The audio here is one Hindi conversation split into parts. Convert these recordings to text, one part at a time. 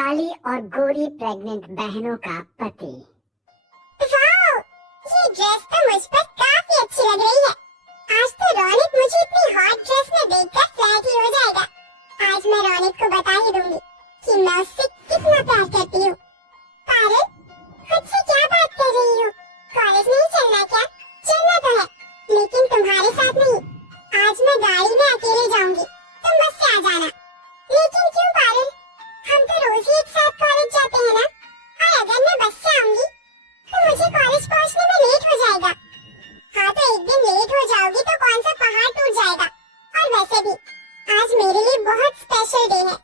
काली और गोरी प्रेग्नेंट बहनों का पति। वाओ, ये ड्रेस तो मुझ पर काफी अच्छी लग रही है। आज तो रौनक मुझे इतनी हॉट ड्रेस में देखकर फ्लैट ही हो जाएगा। आज मैं रौनक को बता ही दूंगी कि मैं उससे कितना प्यार करती हूँ। पारुल, खुद से क्या बात कर रही हो? कॉलेज नहीं चलना क्या? चलना तो है, लेकिन तुम्हारे साथ नहीं। आज मैं गाड़ी में अकेले जाऊंगी, तुम बस से आ जाना। लेकिन क्यों पारुल? हम तो रोज ही एक साथ कॉलेज जाते हैं ना। और अगर मैं बस से आऊंगी तो मुझे कॉलेज पहुंचने में लेट हो जाएगा। हाँ, तो एक दिन लेट हो जाओगी तो कौन सा पहाड़ टूट जाएगा। और वैसे भी आज मेरे लिए बहुत स्पेशल डे है,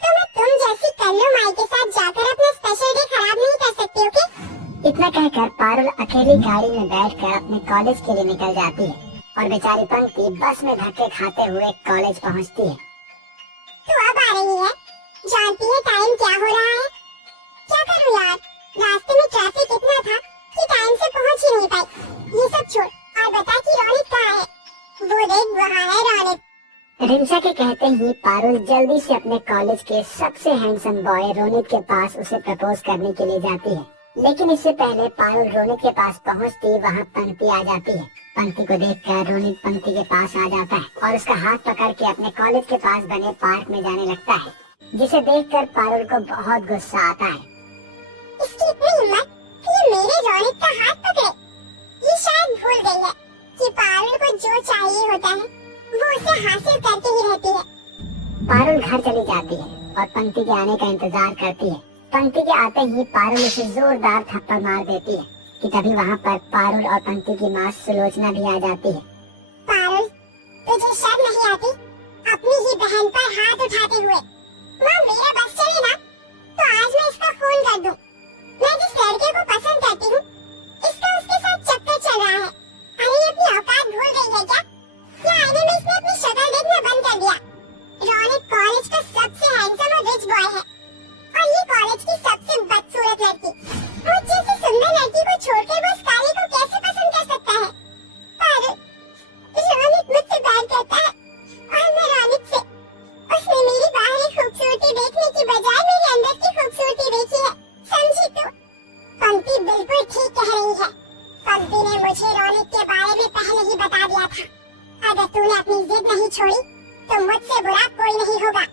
तो मैं तुम जैसी कल्लू माई के साथ जाकर अपना स्पेशल डे खराब नहीं कर सकती। ओके? इतना कहकर पारुल अकेली गाड़ी में बैठकर अपने कॉलेज के लिए निकल जाती है और बेचारी पंक्ति बस में धक्के खाते हुए कॉलेज पहुंचती है। तू अब आ रही है? जानती है टाइम क्या हो रहा है? क्या करूं यार, रास्ते में ट्रैफिक इतना था कि टाइम से पहुंच ही नहीं पाई। ये सब छोड़ और बता कि रौनक कहाँ है? वो देख, वहाँ है रौनक। रिमशा के कहते ही पारुल जल्दी से अपने कॉलेज के सबसे हैंडसम बॉय रोनित के पास उसे प्रपोज करने के लिए जाती है। लेकिन इससे पहले पारुल रोनित के पास पहुंचती वहां पंक्ति आ जाती है। पंक्ति को देखकर रोनित पंक्ति के पास आ जाता है और उसका हाथ पकड़ के अपने कॉलेज के पास बने पार्क में जाने लगता है, जिसे देखकर पारुल को बहुत गुस्सा आता है। इसकी इतनी हिम्मत कि ये मेरे रौनक का हाथ पकड़े। ये शायद भूल गई है कि पारुल को जो चाहिए होता है वो उसे हासिल करती ही रहती है। पारुल घर चली जाती है और पंक्ति के आने का इंतजार करती है। पंक्ति के आते ही पारुल उसे जोरदार थप्पड़ मार देती है कि तभी वहाँ पर पारुल और पंक्ति की माँ सुलोचना भी आ जाती है। पारुल, तुझे शर्म नहीं आती अपनी ही बहन पर हाथ उठाते हुए? माँ, मेरा बस चले ना तो आज मैं इसका खून कर दूं। मैं जिस लड़के को पसंद करती हूँ इसका उसके साथ चक्कर चल रहा है। अरे ये अपनी औकात भूल गई है क्या? या आईने में इसने अपनी शक्ल देखना बंद कर दिया? रौनक कॉलेज का सबसे हैंडसम और रिच बॉय है और ये कॉलेज की सबसे बदसूरत लड़की। मुझ जैसी सुंदर लड़की को छोड़कर वो उस काली को कैसे पसंद कर सकता है? पारुल, रौनक मुझसे प्यार करता है और मैं रौनक से। उसने मेरी बाहरी खूबसूरती देखने की बजाय मेरे अंदर की खूबसूरती देखी है, समझी तू? पंक्ति बिल्कुल ठीक कह रही है। पंक्ति ने मुझे रौनक के बारे में पहले ही बता दिया था। अगर तूने अपनी जिद नहीं छोड़ी तो मुझसे बुरा कोई नहीं होगा।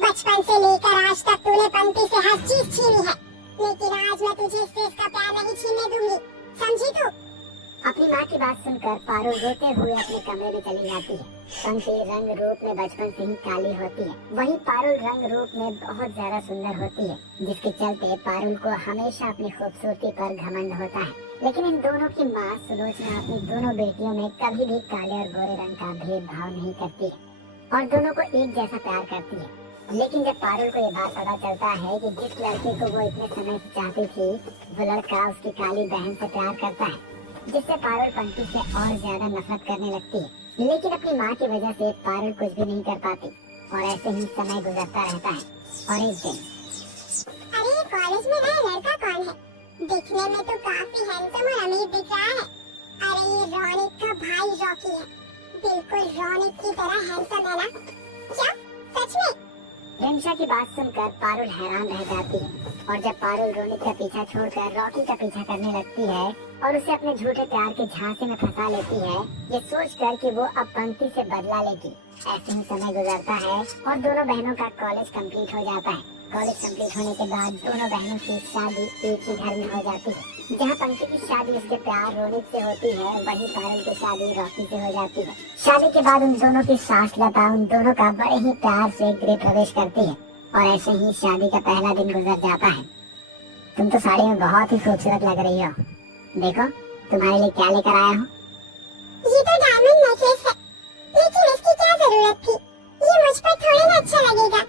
बचपन से लेकर आज तक तूने पंक्ति से हर चीज छीनी है, लेकिन आज मैं तुझे इससे इसका प्यार नहीं छीनने दूंगी, समझी तू? अपनी माँ की बात सुनकर पारुल रोते हुए अपने कमरे में चली जाती है। पंक्ति रंग रूप में बचपन से ही काली होती है, वहीं पारुल रंग रूप में बहुत ज्यादा सुंदर होती है, जिसके चलते पारुल को हमेशा अपनी खूबसूरती पर घमंड होता है। लेकिन इन दोनों की माँ सुलोचना अपनी दोनों बेटियों में कभी भी काले और गोरे रंग का भेदभाव नहीं करती है और दोनों को एक जैसा प्यार करती है। लेकिन जब पारुल को ये बात पता चलता है कि जिस लड़के को वो इतने समय से चाहती थी वो लड़का उसकी काली बहन से प्यार करता है, जिससे पारुल पंक्ति से और ज्यादा नफरत करने लगती है। लेकिन अपनी माँ की वजह से पारुल कुछ भी नहीं कर पाती और ऐसे ही समय गुजरता रहता है। और एक दिन, अरे कॉलेज में नया लड़का कौन है? दिखने में तो काफी हैंडसम और अमीर दिख रहा है। अरे ये रौनक का भाई रॉकी है, बिल्कुल रौनक की तरह हैंडसम है ना? क्या सच में? रिमशा की बात सुनकर पारुल हैरान रह जाती है और जब पारुल रोनित का पीछा छोड़कर रॉकी का पीछा करने लगती है और उसे अपने झूठे प्यार के झांसे में फंसा लेती है, ये सोचकर कि वो अब पंक्ति से बदला लेगी। ऐसे ही समय गुजरता है और दोनों बहनों का कॉलेज कंप्लीट हो जाता है। कॉलेज कंप्लीट होने के बाद दोनों बहनों की शादी एक ही घर में हो जाती है। जहाँ पंक्ति की शादी उसके प्यार रोनित से होती है, वहीं पारुल की शादी रॉकी से हो जाती है। शादी के बाद उन दोनों की सास लता उन दोनों का बड़े ही प्यार से गृह प्रवेश करती है और ऐसे ही शादी का पहला दिन गुजर जाता है। तुम तो साड़ी में बहुत ही खूबसूरत लग रही हो, देखो तुम्हारे लिए क्या लेकर आया हूँ। ये तो डायमंड नेकलेस है, लेकिन इसकी क्या जरूरत थी? ये मुझ पर थोड़ी ना अच्छा लगेगा।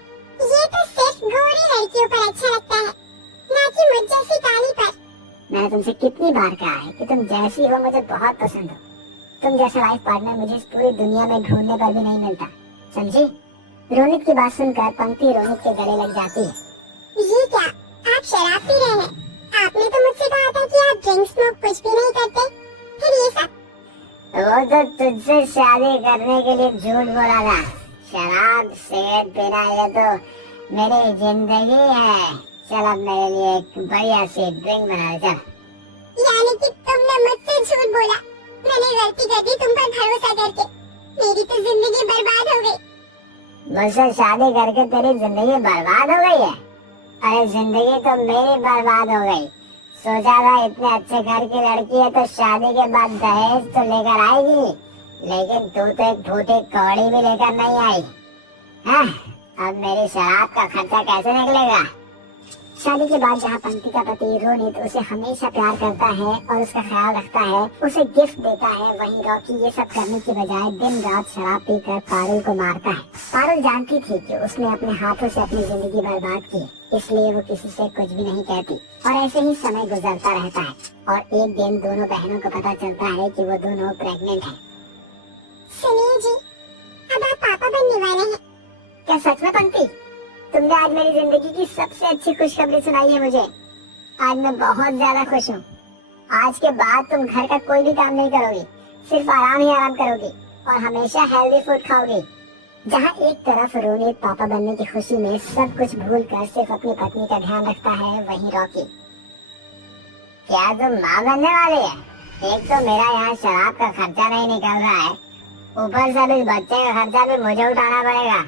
ये तो सिर्फ गोरी लड़कियों पर अच्छा लगता है, ना कि मुझ जैसी काली पर। मैंने तुमसे कितनी बार कहा है कि तुम जैसी हो मुझे बहुत पसंद हो। तुम जैसा लाइफ पार्टनर मुझे इस पूरी दुनिया में ढूंढने पर भी नहीं मिलता, समझी? रोनित की बात सुनकर पंक्ति रोनित के गले लग जाती है। ये क्या, आप शराब पी रहे हैं? आपने तो मुझसे कहा था कि आप ड्रिंक स्मोक कुछ भी नहीं करते, फिर ये सब? वो तो तुझसे शादी करने के लिए झूठ बोला था। शराब सिगरेट पीना ये तो मेरी जिंदगी है। चल अब मेरे लिए एक बढ़िया सी ड्रिंक बना दे, चल। यानी कि तुमने मुझसे झूठ बोला, मैंने गलती कर दी तुम पर भरोसा करके, मेरी तो जिंदगी बर्बाद हो गई। मुझसे शादी करके तेरी जिंदगी बर्बाद हो गई है? अरे जिंदगी तो मेरी बर्बाद हो गई। सोचा था इतने अच्छे घर की लड़की है तो शादी के बाद दहेज तो लेकर आएगी, लेकिन तू तो एक फूटी कौड़ी भी लेकर नहीं आई। हाँ, अब मेरी शराब का खर्चा कैसे निकलेगा? शादी के बाद जहाँ पंक्ति का पति रोनित उसे हमेशा प्यार करता है और उसका ख्याल रखता है, उसे गिफ्ट देता है, वहीं रॉकी ये सब करने की बजाय दिन रात शराब पीकर पारुल को मारता है। पारुल जानती थी कि उसने अपने हाथों से अपनी जिंदगी बर्बाद की, इसलिए वो किसी से कुछ भी नहीं कहती और ऐसे ही समय गुजरता रहता है। और एक दिन दोनों बहनों को पता चलता है कि वो दोनों प्रेग्नेंट हैं। सुनिए जी, अब आप पापा बनने वाले हैं। क्या सच में पंक्ति? तुमने आज मेरी जिंदगी की सबसे अच्छी खुशखबरी सुनाई है मुझे। आज मैं बहुत ज्यादा खुश हूँ। आज के बाद तुम घर का कोई भी काम नहीं करोगी, सिर्फ आराम ही आराम करोगी और हमेशा हेल्दी फूड खाओगी। जहाँ एक तरफ रोनित पापा बनने की खुशी में सब कुछ भूलकर सिर्फ अपनी पत्नी का ध्यान रखता है, वहीं रॉकी। क्या तुम माँ बनने वाली है? एक तो मेरा यहाँ शराब का खर्चा नहीं निकल रहा है, ऊपर से इस बच्चे का खर्चा भी मुझे उठाना पड़ेगा।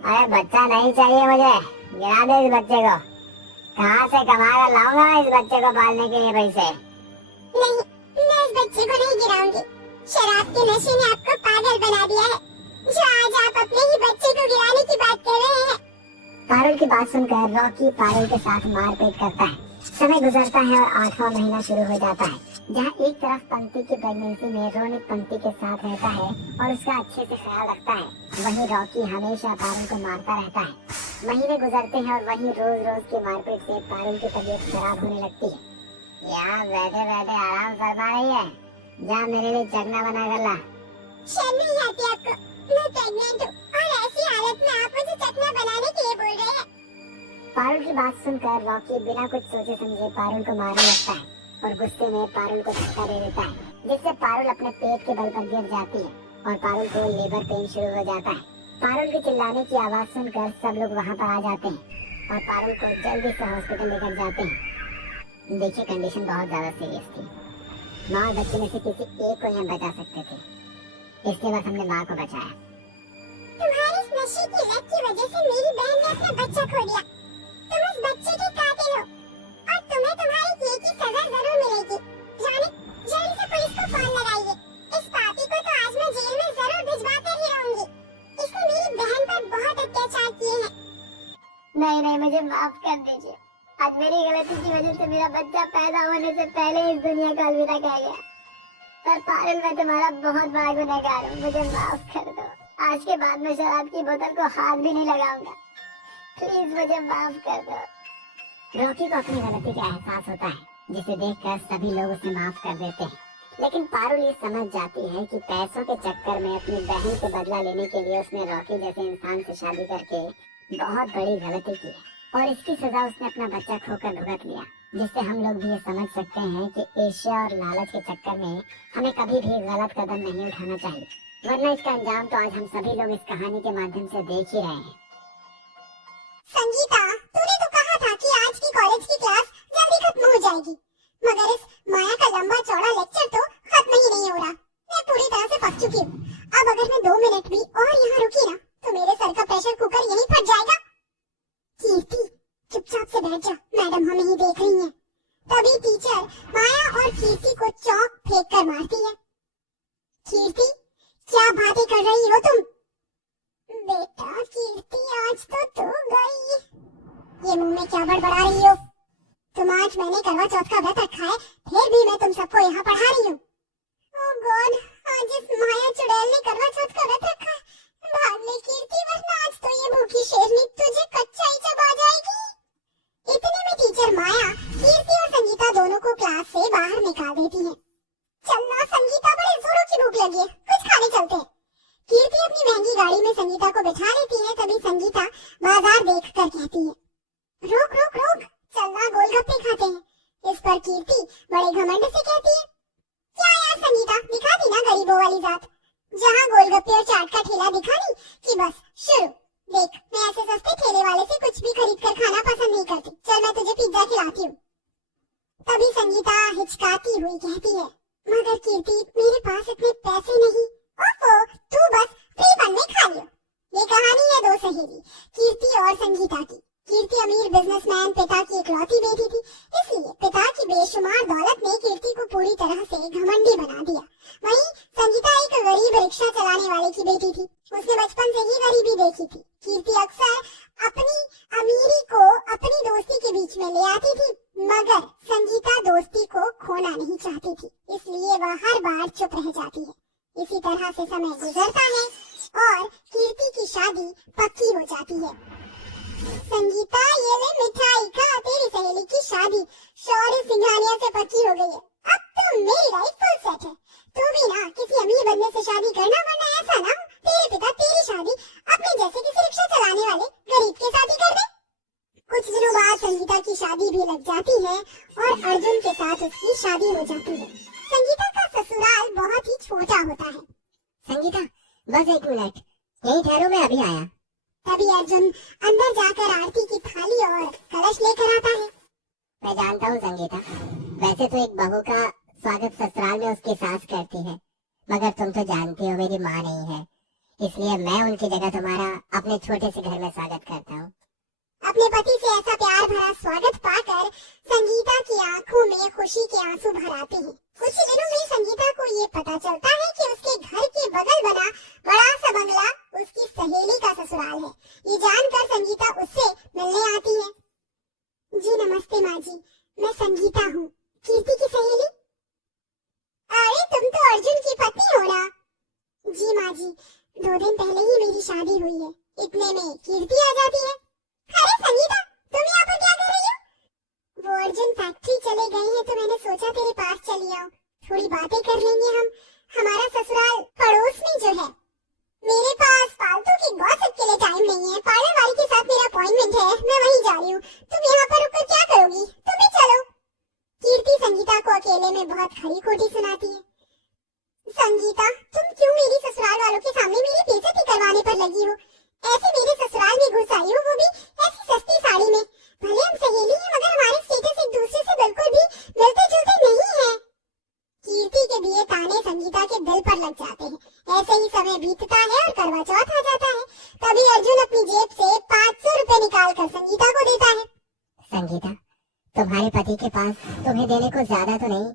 अरे बच्चा नहीं चाहिए मुझे, गिरा दे इस बच्चे को। कहाँ से कमा कर लाऊंगा मैं इस बच्चे को पालने के लिए पैसे? नहीं, मैं इस बच्चे को नहीं गिराऊंगी। शराब के नशे ने आपको पागल बना दिया है, जो आज आप अपने ही बच्चे को गिराने की बात कर रहे हैं। पारुल की बात सुनकर रॉकी पारुल के साथ मारपीट करता है। समय गुजरता है और 8वां महीना शुरू हो जाता है, जहाँ एक तरफ पंक्ति की प्रेगनेंसी में रोनित पंक्ति के साथ रहता है और उसका अच्छे से ख्याल रखता है, वहीं रॉकी हमेशा पारुल को मारता रहता है। महीने गुजरते हैं और वहीं रोज रोज की मारपीट से पारुल की तबीयत खराब होने लगती है। यहाँ बैठे बैठे आराम फरमा रही है, जा मेरे लिए चखना बना कर ला। शर्म नहीं आती आपको? मैं प्रेग्नेंट हूँ और ऐसी हालत में आप मुझे चखना बनाने के लिए बोल रहे हैं? पारुल की बात सुनकर रॉकी बिना कुछ सोचे समझे पारुल को मारने लगता है और गुस्से में पारुल को धक्का दे देता है, जिससे पारुल अपने पेट के बल पर गिर जाती है और पारुल को लेबर पेन शुरू हो जाता है। पारुल के चिल्लाने की आवाज सुनकर सब लोग वहाँ पर आ जाते हैं और पारुल को जल्दी से हॉस्पिटल लेकर जाते हैं। देखिए कंडीशन बहुत ज्यादा सीरियस थी, माँ और बच्चे में से किसी एक को यहाँ बचा सकते थे, इसलिए बस हमने माँ को बचाया। तुम्हारी इस नशे की लत की वजह से मेरी बहन ने अपना बच्चा खो दिया। तुम उस बच्चे के कातिल हो और तुम्हें तुम्हारी किए की सजा जरूर मिलेगी। जाने जल्दी से पुलिस को फोन लगाइए। इस पापी को तो आज मैं जेल में जरूर भिजवाकर ही रहूंगी। इसने मेरी बहन पर बहुत अत्याचार किए हैं। नहीं नहीं, मुझे माफ कर दीजिए। आज मेरी गलती की वजह से मेरा बच्चा पैदा होने से पहले इस दुनिया का अलविदा कह गया। पर पारुल, मैं तुम्हारा बहुत बड़ा गुनहगार हूँ, मुझे माफ कर दो। आज के बाद मैं शराब की बोतल को हाथ भी नहीं लगाऊंगा, प्लीज मुझे माफ कर दो। रॉकी को अपनी गलती का एहसास होता है, जिसे देखकर सभी लोग उसे माफ कर देते हैं। लेकिन पारुल ये समझ जाती है कि पैसों के चक्कर में अपनी बहन से बदला लेने के लिए उसने रॉकी जैसे इंसान से शादी करके बहुत बड़ी गलती की है और इसकी सजा उसने अपना बच्चा खोकर भुगत लिया, जिससे हम लोग भी ये समझ सकते हैं कि ईर्ष्या और लालच के चक्कर में हमें कभी भी गलत कदम नहीं उठाना चाहिए, वरना इसका अंजाम तो आज हम सभी लोग इस कहानी के माध्यम से देख ही रहे हैं। संगीता, तूने तो कहा था कि आज की कॉलेज की क्लास जल्दी खत्म हो जाएगी, मगर इस माया का लंबा चौड़ा लेक्चर तो खत्म ही नहीं हो रहा। मैं पूरी तरह से पक चुकी हूँ। अब अगर मैं 2 मिनट भी और यहाँ रुकी ना तो मेरे सर का प्रेशर कुकर यहीं फट जाएगा। कीर्ति, चुपचाप से बैठ जा, मैडम हमें ही देख रही हैं। तभी टीचर माया और कीर्ति को चौक फेंक कर मारती है। कीर्ति, क्या बातें कर रही हो तुम? बेटा कीर्ति, आज तो तू गई। ये मुंह में क्या बड़बड़ा रही हो? तुम आज मैंने करवा चौथ का व्रत रखा है, फिर भी मैं तुम सबको यहाँ पढ़ा रही हूँ। ओह गॉड, आज इस माया चुड़ैल ने करवा चौथ का व्रत रखा है। भाग ले कीर्ति, वरना आज तो ये भूखी शेरनी तुझे कच्चा ही चबा जाएगी। इतने में टीचर माया कीर्ति और संगीता दोनों को क्लास से बाहर निकाल देती है। चलना संगीता, बड़े जोरों की भूख लगी है, कुछ खाने चलते हैं। कीर्ति अपनी महंगी गाड़ी में संगीता को बिठा लेती है। तभी संगीता बाजार देखकर कहती है, रुक रुक रुक, चलना गोलगप्पे खाते हैं। इस पर कीर्ति बड़े घमंड से कहती है, क्या यार संगीता, दिखाती ना गरीबों वाली जात, जहाँ गोलगप्पे और चाट का ठेला दिखानी कि बस शुरू, देख, मैं ऐसे सस्ते ठेले वाले से कुछ भी खरीद कर खाना पसंद नहीं करती। चल मैं तुझे पिज्जा खिलाती हूँ। तभी संगीता हिचकाती हुई कहती है, मगर कीर्ति मेरे पास इतने पैसे नहीं। ओफो, तू बस फ्री फन में खा लियो। ये कहानी है दो सहेली कीर्ति और संगीता की। कीर्ति अमीर बिजनेसमैन पिता की इकलौती बेटी थी, इसलिए पिता की बेशुमार दौलत ने कीर्ति को पूरी तरह से घमंडी बना दिया। वहीं संगीता एक गरीब रिक्शा चलाने वाले की बेटी थी। उसने बचपन से ही गरीबी देखी थी। कीर्ति अक्सर अपनी अमीरी को अपनी दोस्ती के बीच में ले आती थी, मगर संगीता दोस्ती को खोना नहीं चाहती थी, इसलिए वह हर बार चुप रह जाती है। इसी तरह से समय गुजरता है और कीर्ति की शादी पक्की हो जाती है। संगीता, ये ले मिठाई खा, तेरी सहेली की शादी शौर्य सिंघानिया से पक्की हो गई है। अब तो मेरी लाइफ फुल सेट है। तू भी ना किसी अमीर बंदे से शादी करना, वरना ऐसा ना हो तेरे पिता तेरी शादी अपने जैसे किसी रिक्शा चलाने वाले गरीब के साथ ही कर दे। कुछ दिनों बाद संगीता की शादी भी लग जाती है और अर्जुन के साथ उसकी शादी हो जाती है। संगीता का ससुराल बहुत ही छोटा होता है। संगीता, बस 1 मिनट, यही ठहरो, मैं अभी आया। तभी अर्जुन अंदर जाकर आरती की थाली और कलश लेकर आता है। मैं जानता हूँ संगीता, वैसे तो एक बहू का स्वागत ससुराल में उसकी सास करती है, मगर तुम तो जानती हो मेरी माँ नहीं है, इसलिए मैं उनकी जगह तुम्हारा अपने छोटे से घर में स्वागत करता हूँ। अपने पति से ऐसा प्यार भरा स्वागत पाकर संगीता की आंखों में खुशी के आंसू भर आते हैं। कुछ दिनों में संगीता को ये पता चलता है कि उसके घर के बगल बना बड़ा सा बंगला उसकी सहेली का ससुराल है। ये जानकर संगीता उससे मिलने आती है। जी नमस्ते माँ जी, मैं संगीता हूँ, कीर्ति की सहेली। अरे तुम तो अर्जुन की पत्नी हो ना। जी माँ जी, 2 दिन पहले ही मेरी शादी हुई है। इतने में कीर्ति आ जाती है। अरे संगीता, तुम यहाँ पर क्या कर रही हो? वो अर्जुन फैक्ट्री चले गए हैं तो मैंने सोचा तेरे पास चली आओ, थोड़ी बातें कर लेंगे हम। हमारा ससुराल पड़ोस में जो है। मेरे पास फालतू की गॉसिप के लिए टाइम नहीं है। पार्लर वाली के साथ मेरा अपॉइंटमेंट है, मैं वहीं जा रही हूँ। तुम यहाँ पर रुककर क्या करोगी? तुम भी चलो। कीर्ति संगीता को अकेले में बहुत खरी खोटी सुनाती है। संगीता, तुम क्यों मेरी ससुराल वालों के सामने मेरी बेइज्जती करवाने पर लगी हो? ऐसे मेरे ससुराल में घुस आई हो, वो भी ऐसी सस्ती साड़ी में। भले हम सहेली हैं, मगर हमारे स्टेटस एक दूसरे से बिल्कुल भी मिलते जुलते नहीं है। कीर्ति के दिए ताने संगीता के दिल पर लग जाते हैं। ऐसे ही समय बीतता है और करवा चौथ आ जाता है। तभी अर्जुन अपनी जेब से 500 रुपए निकाल कर संगीता को देता है। संगीता, तुम्हारे पति के पास तुम्हें देने को ज्यादा तो नहीं,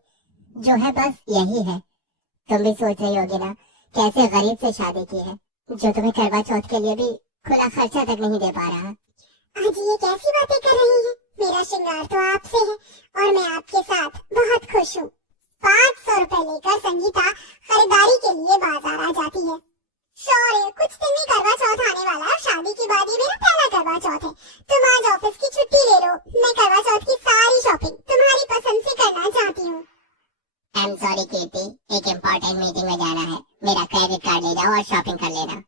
जो है बस यही है। तुम भी सोच रही होगी ना कैसे गरीब से शादी की है, जो तुम्हें करवा चौथ के लिए भी खुला खर्चा तक नहीं दे पा रहा। आज ये कैसी बातें कर रही हैं? मेरा श्रृंगार तो आपसे है और मैं आपके साथ बहुत खुश हूँ। 500 रुपए लेकर संगीता खरीदारी के लिए बाजार आ जाती है। शौर्य, कुछ दिन में करवा चौथ आने वाला है। शादी के बाद ये मेरा पहला करवा चौथ है। तुम आज ऑफिस की छुट्टी ले लो। मैं करवा चौथ की सारी शॉपिंग तुम्हारी पसंद से करना चाहती हूँ। आई एम सॉरी कीर्ति, एक इम्पोर्टेंट मीटिंग में जाना है। मेरा क्रेडिट कार्ड ले जाओ और शॉपिंग कर लेना।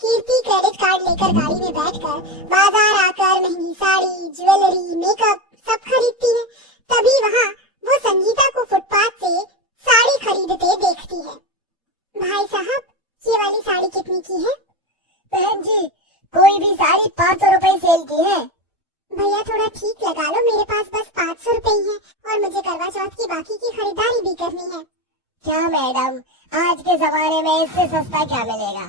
कीर्ति क्रेडिट कार्ड लेकर गाड़ी में बैठकर बाजार आकर महंगी साड़ी, ज्वेलरी, मेकअप सब खरीदती है। तभी वहाँ वो संगीता को फुटपाथ से साड़ी खरीदते देखती है। भाई साहब, ये वाली साड़ी कितनी की है? बहन जी, कोई भी साड़ी 500 रुपए सेल की है। भैया थोड़ा ठीक लगा लो, मेरे पास बस 500 रुपए ही है और मुझे करवा चौथ की बाकी की खरीदारी भी करनी है। क्या मैडम, आज के जमाने में इससे सस्ता क्या मिलेगा?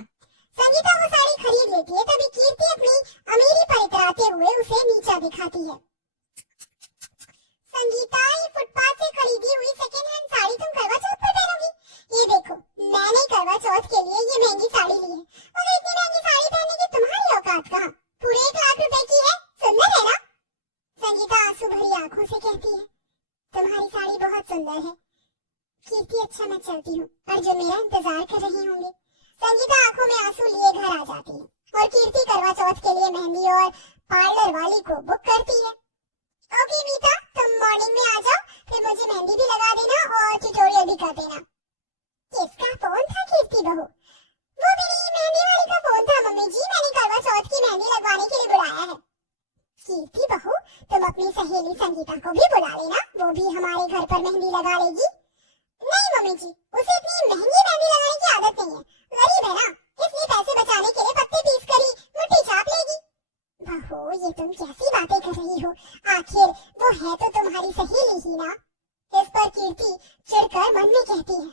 संगीता वो साड़ी खरीद लेती है। तभी कीर्ति अपनी अमीरी पर इतराते हुए उसे नीचा दिखाती है। संगीता, ये फुटपाथ से खरीदी हुई सेकेंड हैंड साड़ी तुम करवा चौथ पर पहनोगी? ये देखो, मैंने करवा चौथ के लिए ये महंगी साड़ी ली है, मगर इतनी महंगी साड़ी पहनने की तुम्हारी औकात कहाँ? पूरे 1 लाख रुपए की है। सुंदर है ना? संगीता आंसू भरी आंखों से कहती है, तुम्हारी साड़ी बहुत सुंदर है। कीर्ति, अच्छा मैं चलती हूँ, अर्जुन मेरा इंतजार कर रहे होंगे। संगीता आंखों में आंसू लिए घर आ जाती है और कीर्ति करवा चौथ के लिए मेहंदी और पार्लर वाली को बुक करती है। ओके मीता, तुम मॉर्निंग में आ जाओ, फिर मुझे मेहंदी भी लगा देना और ट्यूटोरियल भी कर देना। किसका फोन था कीर्ति बहू? वो मेरी मेहंदी वाली का फोन था मम्मी जी, मैंने करवा चौथ की मेहंदी लगवाने के लिए बुलाया है। कीर्ति बहू, तुम अपनी सहेली संगीता को भी बुला लेना, वो भी हमारे घर पर मेहंदी लगा लेगी। नहीं मम्मी जी, उसे इतनी महंगी मेहंदी लगाने की आदत नहीं है, गरीब है ना, इसलिए पैसे बचाने के लिए पत्ते पीस कर ही मुट्ठी छाप ले बहू, ये तुम कैसी बातें कर रही हो? आखिर वो है तो तुम्हारी सहेली ही ना। इस पर कीर्ति चिढ़कर मन में कहती है,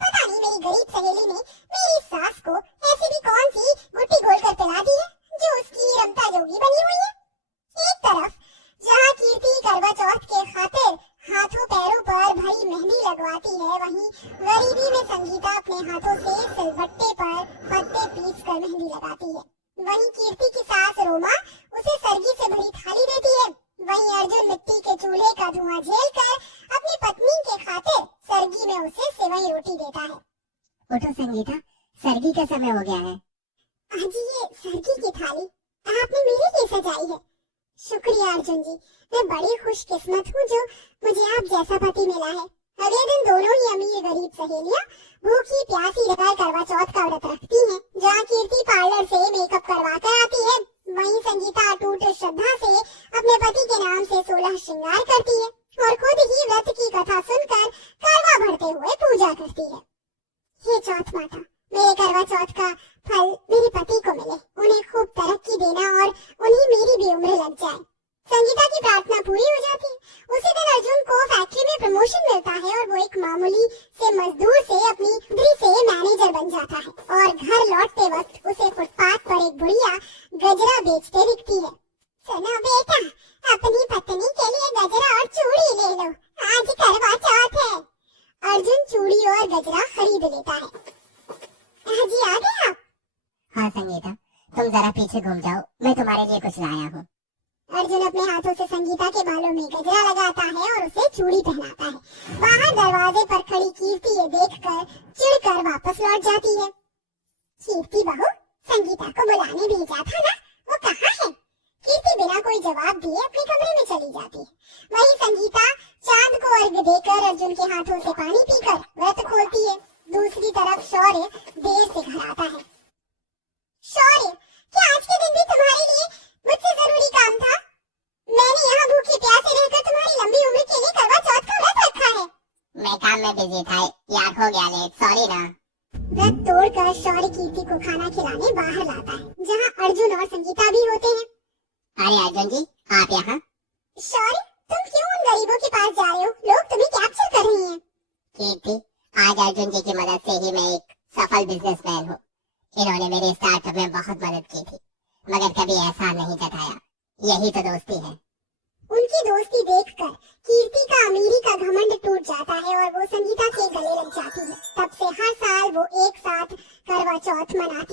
पता नहीं मेरी गरीब सहेली ने मेरी सास को ऐसी भी कौन सी गुट्टी घोलकर पिला दी है जो उसकी रमता जोगी बनी हुई है। एक तरफ जहाँ कीर्ति करवा चौथ के खातिर हाथों पैरों पर भरी मेहंदी लगवाती है, वहीं गरीबी में संगीता अपने हाथों से सिलबट्टे पर पत्ते पीस कर मेहंदी लगाती है। वहीं कीर्ति की सास रोमा उसे सरगी से भरी थाली देती है। वहीं अर्जुन मिट्टी के चूल्हे का धुआं झेलकर अपनी पत्नी के खातिर सरगी में उसे सेवई रोटी देता है। उठो संगीता, सरगी का समय हो गया है। आज ये सरगी की थाली आपने मेरे लिए सजाई है। शुक्रिया अर्जुन जी, मैं बड़ी खुशकिस्मत हूँ जो मुझे आप जैसा पति मिला है। अगले दिन दोनों ही अमीर गरीब सहेलियां भूखी प्यासी रहकर करवा चौथ का व्रत रखती हैं। जहाँ कीर्ति पार्लर से मेकअप करवा कर आती है, वहीं संगीता अटूट श्रद्धा से अपने पति के नाम से 16 श्रृंगार करती है और खुद ही व्रत की कथा सुनकर करवा भरते हुए पूजा करती है। हे चौथ माता, मेरे करवा चौथ का फल मेरे पति को मिले, उन्हें खूब तरक्की देना और उन्हें मेरी भी उम्र लग जाए। संगीता की प्रार्थना पूरी हो जाती है। उसी दिन अर्जुन को फैक्ट्री में प्रमोशन मिलता है और वो एक मामूली से मजदूर से अपनी नौकरी से मैनेजर बन जाता है और घर लौटते वक्त उसे फुटपाथ पर एक बुढ़िया गजरा बेचते दिखती है। सुनो बेटा, अपनी पत्नी के लिए गजरा और चूड़ी ले लो, आज करवा चौथ है। अर्जुन चूड़ी और गजरा खरीद लेता है। जी आ गए आप? हाँ संगीता, तुम जरा पीछे घूम जाओ, मैं तुम्हारे लिए कुछ लाया हूँ। अर्जुन अपने हाथों से संगीता के बालों में गजरा लगाता है और उसे चूड़ी पहनाता है। बाहर दरवाजे पर खड़ी कीर्ति ये देखकर चिढ़कर वापस लौट जाती है। कीर्ति बहू, संगीता को बुलाने भेजा था ना, वो कहाँ है? कीर्ति बिना कोई जवाब दिए अपने कमरे में चली जाती है। वहीं संगीता चांद को अर्घ देकर अर्जुन के हाथों से पानी पीकर व्रत खोलती है। दूसरी तरफ शौर्य देर से घर आता है। शौर्य, क्या आज के दिन भी तुम्हारे लिए मुझसे जरूरी काम था? मैंने यहाँ भूखी प्यासे रहकर तुम्हारी लंबी उम्र के लिए करवा चौथ का व्रत रखा है। मैं काम में बिजी था, याद हो गया लेट, सॉरी ना। व्रत तोड़कर शौर्य कीर्ति को खाना खिलाने बाहर लाता है, जहाँ अर्जुन और संगीता भी होते हैं। अरे अर्जुन जी, आप यहाँ? शौर्य, तुम क्यों उन गरीबों के पास जा रहे हो? लोग तुम्हें कैप्चर कर रही हैं। कीर्ति, आज अर्जुन जी की मदद से ही मैं एक सफल बिजनेसमैन हूँ। इन्होंने मेरे स्टार्टअप में बहुत मदद की थी, मगर कभी एहसान नहीं जताया। यही तो दोस्ती है। उनकी दोस्ती देखकर कीर्ति का अमीरी का घमंड टूट जाता है और वो संगीता के गले लग जाती है। तब से हर साल वो एक साथ करवा चौथ मनाती